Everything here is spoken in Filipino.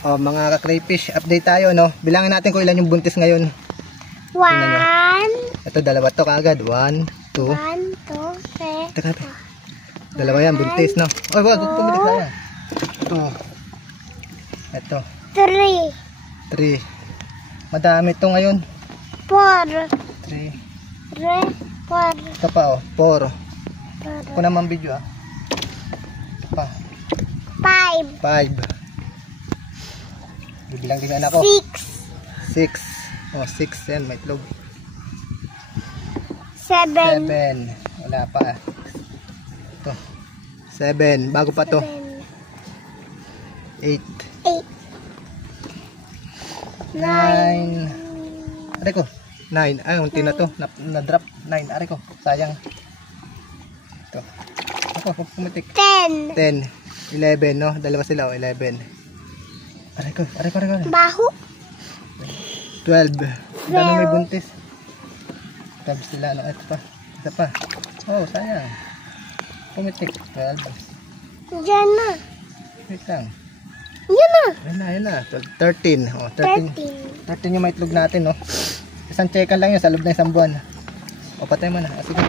Oh, mga ka-crayfish, update tayo, no? Bilangin natin kung ilan yung buntis ngayon. 1. Ito, dalawa to kaagad. 1, 2. 1, 2, 3. Teka. Dalawa yan, buntis, no? Oh, wag, pumitik tayo. Ito. 3. 3. Madami to ngayon. 4. 3. 4. Ito pa, oh. 4. Ito naman video, ah. Ito pa. 5. 5. Bibilang din anak ko. 6. 6. Oh, 6 yan, may itlog. 7. 7. Wala pa. Ito. 7. Bago pa to. 8. 8. 9. Aray ko. 9. Ay, unti na to. Na-drop. 9. Aray ko. Sayang. Ito. Ako, pumitik. 10. 10. 11, no? Dalawa sila, oh. 11. Aray ko. Baho. 12. Dami may buntis. 12 sila, no? Ito pa. Isa pa. Oh, sayang. Pumitik. 12. Diyan na. Wait lang. Yan na. 12, 13. Oh, 13. 13 yung may itlog natin, no? Isang checkan lang yun sa loob ng isang buwan. O, patay mo na. Sige.